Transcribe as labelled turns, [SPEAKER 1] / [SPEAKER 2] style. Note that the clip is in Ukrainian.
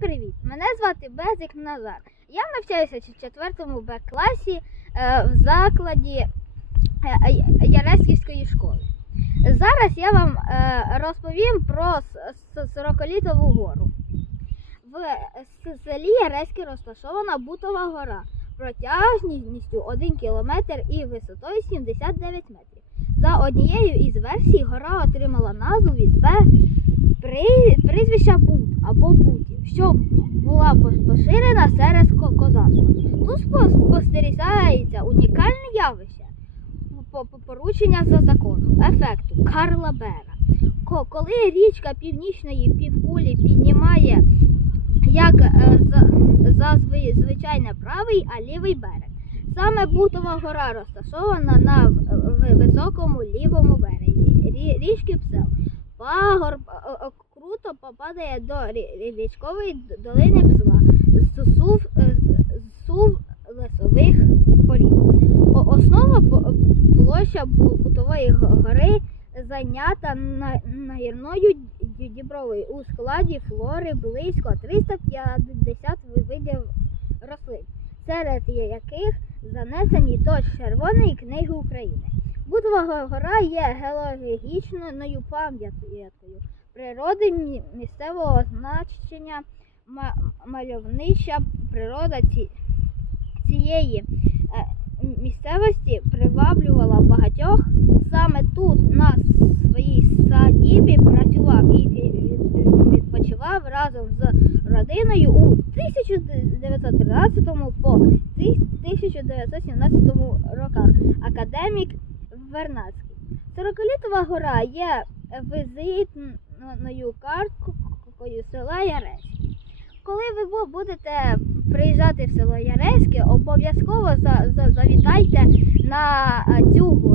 [SPEAKER 1] привіт! Мене звати Безик Назар. Я навчаюся в 4 Б класі в закладі е, е, Яреськівської школи. Зараз я вам е, розповім про с- с- Сорокалітову гору. В селі Яреське розташована Бутова гора протяжністю 1 км і висотою 79 метрів. За однією із версій гора отримала назву від прізвища Бут або Бутів, що була поширена серед ко- козацтва. Тут спостерігається унікальне явище по- по- порушення за законом ефекту Карла Бера. Коли річка північної півкулі піднімає як е, за, за звичайне правий, а лівий берег. Саме Бутова гора розташована на високому лівому березі рі- річки Псел. Пагорб е, попадає до річкової долини Псла, з сув, е, сув лесових порід. Основа площа Бутової гори зайнята нагірною ді- дібровою у складі флори близько 350 видів рослин, серед яких занесені до Червоної книги України. Будова гора є геологічною пам'яткою природи місцевого значення, мальовнича природа ці- цієї е, місцевості приваблювала багатьох. Саме тут на своїй садібі працював і ві- ві- відпочивав разом з родиною у 1913 по 1917 роках академік Вернадський. Сорокалітова гора є візитною карткою села Яреське. Коли ви будете приїжджати в село Яреське, обов'язково за- за- завітайте на цю гору.